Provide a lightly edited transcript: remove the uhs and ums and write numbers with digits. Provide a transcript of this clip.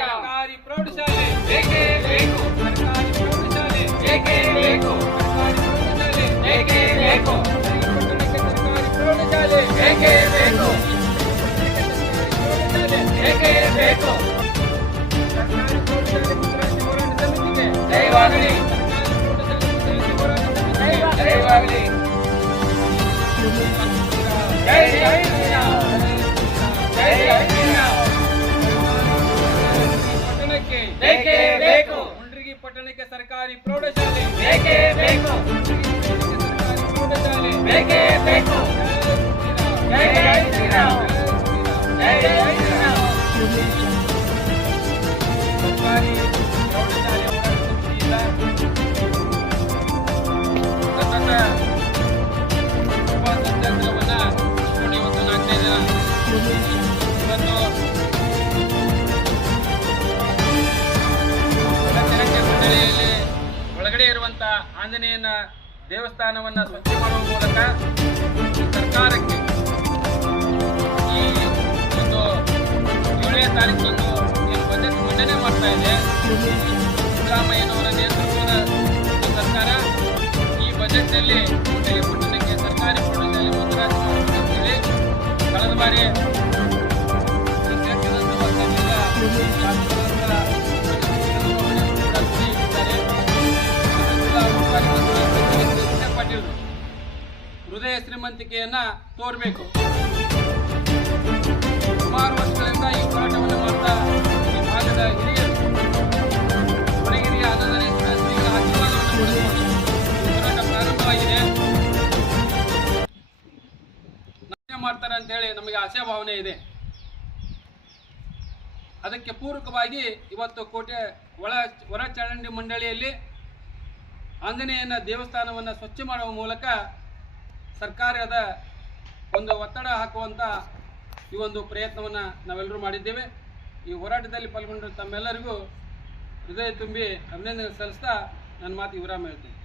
ಸರ್ಕಾರಿ ಪ್ರೌಢಶಾಲೆ ಬೇಕೇ ಬೇಕು. ಸರ್ಕಾರಿ ಪ್ರೌಢಶಾಲೆ ಬೇಕೇ ಬೇಕು. ಸರ್ಕಾರಿ ಪ್ರೌಢಶಾಲೆ ಬೇಕೇ ಬೇಕು. ಸರ್ಕಾರಿ ಪ್ರೌಢಶಾಲೆ ಬೇಕೇ ಬೇಕು. ಬೇಕೇ ಬೇಕು. ಸರ್ಕಾರಿ ಪ್ರೌಢಶಾಲೆ ಮುದ್ರಾಂಶ ಹೋರಾಟ ಸಮಿತಿಗೆ ಜಯವಾಗಲಿ. ಜಯವಾಗಲಿ. ಜೈ ಜೈ ಶ್ರೀರಾಮ್. ಜೈ ಜೈ ಶ್ರೀರಾಮ್. ಪಟ್ಟಣಕ್ಕೆ ಬೇಕೇ ಬೇಕು. ಮುಂಡ್ರಿಗಿ ಪಟ್ಟಣಕ್ಕೆ ಸರ್ಕಾರಿ ಪ್ರೌಢಶಾಲೆ ಬೇಕೇ ಬೇಕು. ಸರ್ಕಾರಿ ಪ್ರೌಢಶಾಲೆ ಬೇಕೇ ಬೇಕು. ಜೈ ಜೈ ಶ್ರೀರಾಮ್. ಜೈ ಜೈ ಶ್ರೀರಾಮ್. ಸರ್ಕಾರಿ ಪ್ರೌಢಶಾಲೆ ಹೋರಾಟ ಸಮಿತಿಯಿಂದ ಇವತ್ತು 4ನೇ ದಿನ ಇವತ್ತು ಮಂಡಳಿಯಲ್ಲಿ ಒಳಗಡೆ ಇರುವಂತ ಆಂಜನೇಯನ ದೇವಸ್ಥಾನವನ್ನ ಸ್ವಚ್ಛ ಮಾಡುವ ಮೂಲಕ ಸರ್ಕಾರಕ್ಕೆ ಈ ಒಂದು 7ನೇ ತಾರೀಕನ್ನು ಏನು ಬಜೆಟ್ ಮಂಡನೆ ಮಾಡ್ತಾ ಇದೆ ಸಿದ್ದರಾಮಯ್ಯನವರ ನೇತೃತ್ವದ ಸರ್ಕಾರ ಈ ಬಜೆಟ್ನಲ್ಲಿ ಮುಂಡಗಿ ಪಟ್ಟಣಕ್ಕೆ ಸರ್ಕಾರಿ ಪ್ರೌಢಶಾಲೆ ಮುಂದಾಜು ಮಾಡುತ್ತೇವೆ. ಕಳೆದ ಬಾರಿ ಹೃದಯ ಶ್ರೀಮಂತಿಕೆಯನ್ನ ತೋರಬೇಕು. ಸುಮಾರು ವರ್ಷಗಳಿಂದ ಈ ಹೋರಾಟವನ್ನು ಮಾಡ್ತಾ ಈ ಭಾಗದ ಹಿರಿಯರು ಹೊರಗಿರಿಯ ಅನಂತನೇಶ್ವರ ಶ್ರೀಗಳ ಆಶೀರ್ವಾದವನ್ನು ಪಡೆದುಕೊಂಡು ಹೋರಾಟ ಪ್ರಾರಂಭವಾಗಿದೆ. ಮಾಡ್ತಾರೆ ಅಂತ ಹೇಳಿ ನಮಗೆ ಆಶಾಭಾವನೆ ಇದೆ. ಅದಕ್ಕೆ ಪೂರಕವಾಗಿ ಇವತ್ತು ಕೋಟೆ ಹೊರ ಚರಂಡಿ ಮಂಡಳಿಯಲ್ಲಿ ಆಂಜನೇಯನ ದೇವಸ್ಥಾನವನ್ನು ಸ್ವಚ್ಛ ಮಾಡುವ ಮೂಲಕ ಸರ್ಕಾರದ ಒಂದು ಒತ್ತಡ ಹಾಕುವಂಥ ಈ ಒಂದು ಪ್ರಯತ್ನವನ್ನು ನಾವೆಲ್ಲರೂ ಮಾಡಿದ್ದೇವೆ. ಈ ಹೋರಾಟದಲ್ಲಿ ಪಾಲ್ಗೊಂಡ ತಮ್ಮೆಲ್ಲರಿಗೂ ಹೃದಯ ತುಂಬಿ ಅಭಿನಂದನೆ ಸಲ್ಲಿಸ್ತಾ ನನ್ನ ಮಾತಿಗೆ ವಿರಾಮ ಹೇಳ್ತೀನಿ.